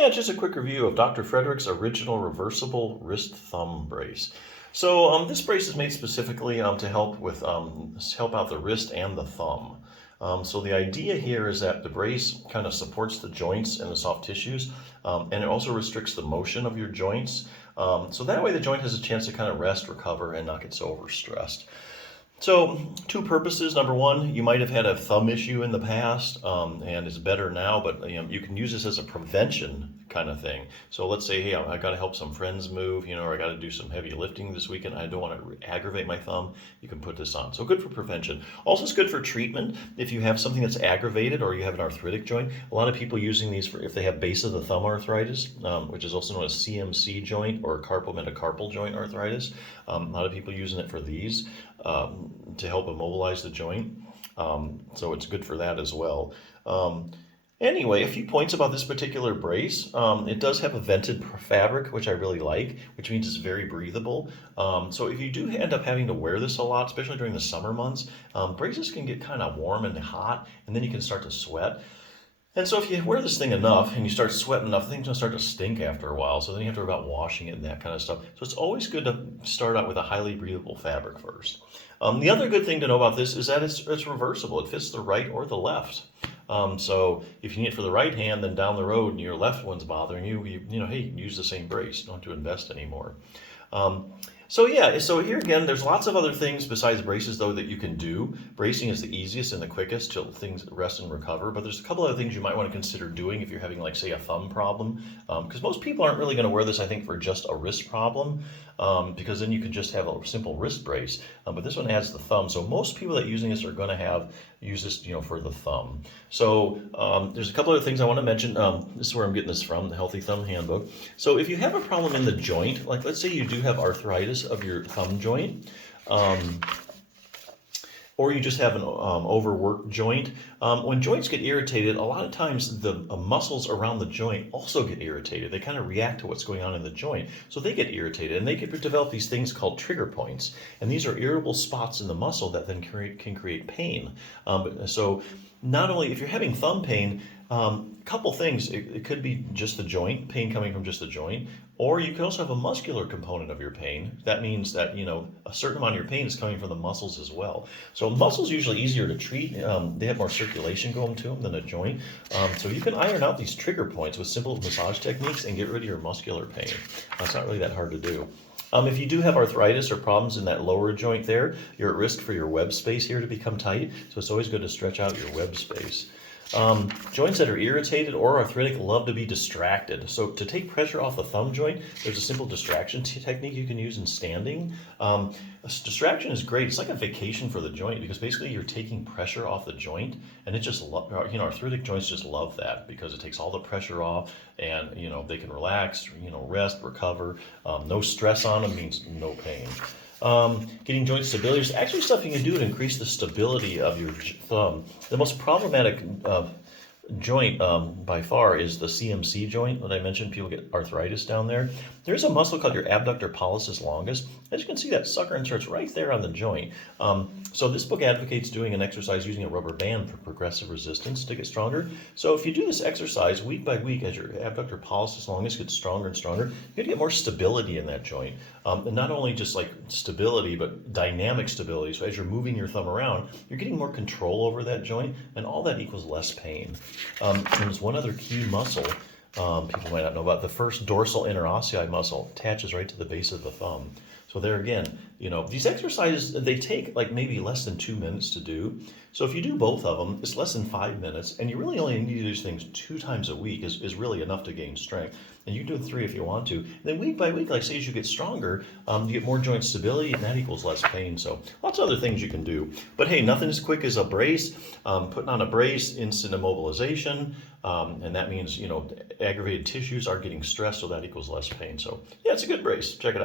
Yeah, just a quick review of Dr. Frederick's original reversible wrist thumb brace. So this brace is made specifically to help out the wrist and the thumb. So the idea here is that the brace kind of supports the joints and the soft tissues, and it also restricts the motion of your joints. So that way the joint has a chance to kind of rest, recover, and not get so overstressed. So, two purposes. Number one, you might have had a thumb issue in the past, and it's better now, but you can use this as a prevention kind of thing. So let's say, hey, I got to help some friends move, or I got to do some heavy lifting this weekend. I don't want to aggravate my thumb. You can put this on. So good for prevention. Also, it's good for treatment. If you have something that's aggravated or you have an arthritic joint, a lot of people using these for if they have base of the thumb arthritis, which is also known as CMC joint or carpal metacarpal joint arthritis. A lot of people using it for these. To help immobilize the joint. So it's good for that as well. Anyway, a few points about this particular brace. It does have a vented fabric, which I really like, which means it's very breathable. So if you do end up having to wear this a lot, especially during the summer months, braces can get kind of warm and hot, and then you can start to sweat. And so if you wear this thing enough and you start sweating enough, things will start to stink after a while. So then you have to worry about washing it and that kind of stuff. So it's always good to start out with a highly breathable fabric first. The other good thing to know about this is that it's reversible. It fits the right or the left. So if you need it for the right hand, then down the road and your left one's bothering you, hey, use the same brace. You don't have to invest anymore. So here again, there's lots of other things besides braces, though, that you can do. Bracing is the easiest and the quickest till things rest and recover, but there's a couple other things you might want to consider doing if you're having, like, say, a thumb problem, because most people aren't really going to wear this, I think, for just a wrist problem, because then you could just have a simple wrist brace, but this one adds the thumb, so most people that are using this are going to use this, for the thumb. So there's a couple other things I want to mention. This is where I'm getting this from, the Healthy Thumb Handbook. So if you have a problem in the joint, like let's say you do have arthritis of your thumb joint, or you just have an overworked joint. When joints get irritated, a lot of times the muscles around the joint also get irritated. They kind of react to what's going on in the joint. So they get irritated, and they can develop these things called trigger points. And these are irritable spots in the muscle that then can create pain. So not only if you're having thumb pain, couple things. It could be just the joint, pain coming from just the joint, or you could also have a muscular component of your pain. That means that, a certain amount of your pain is coming from the muscles as well. So muscles are usually easier to treat. They have more circulation going to them than a joint. So you can iron out these trigger points with simple massage techniques and get rid of your muscular pain. That's not really that hard to do. If you do have arthritis or problems in that lower joint there, you're at risk for your web space here to become tight. So it's always good to stretch out your web space. Joints that are irritated or arthritic love to be distracted. So to take pressure off the thumb joint, there's a simple distraction technique you can use in standing. Distraction is great. It's like a vacation for the joint because basically you're taking pressure off the joint, and it just, arthritic joints just love that because it takes all the pressure off, and they can relax, rest, recover. No stress on them means no pain. Getting joint stability. There's actually stuff you can do to increase the stability of your thumb. The most problematic joint by far is the CMC joint that I mentioned. People get arthritis down there. There's a muscle called your abductor pollicis longus. As you can see, that sucker inserts right there on the joint. So this book advocates doing an exercise using a rubber band for progressive resistance to get stronger. So if you do this exercise week by week as your abductor pollicis longus gets stronger and stronger, you're going to get more stability in that joint. And not only just like stability, but dynamic stability. So as you're moving your thumb around, you're getting more control over that joint, and all that equals less pain. And there's one other key muscle people might not know about. The first dorsal interossei muscle attaches right to the base of the thumb. So there again, these exercises, they take like maybe less than 2 minutes to do. So if you do both of them, it's less than 5 minutes, and you really only need to do these things 2 times a week is really enough to gain strength. And you can do it 3 if you want to. And then week by week, like say as you get stronger, you get more joint stability, and that equals less pain. So lots of other things you can do. But hey, nothing as quick as a brace. Putting on a brace, instant immobilization, and that means, aggravated tissues are getting stressed, so that equals less pain. So yeah, it's a good brace. Check it out.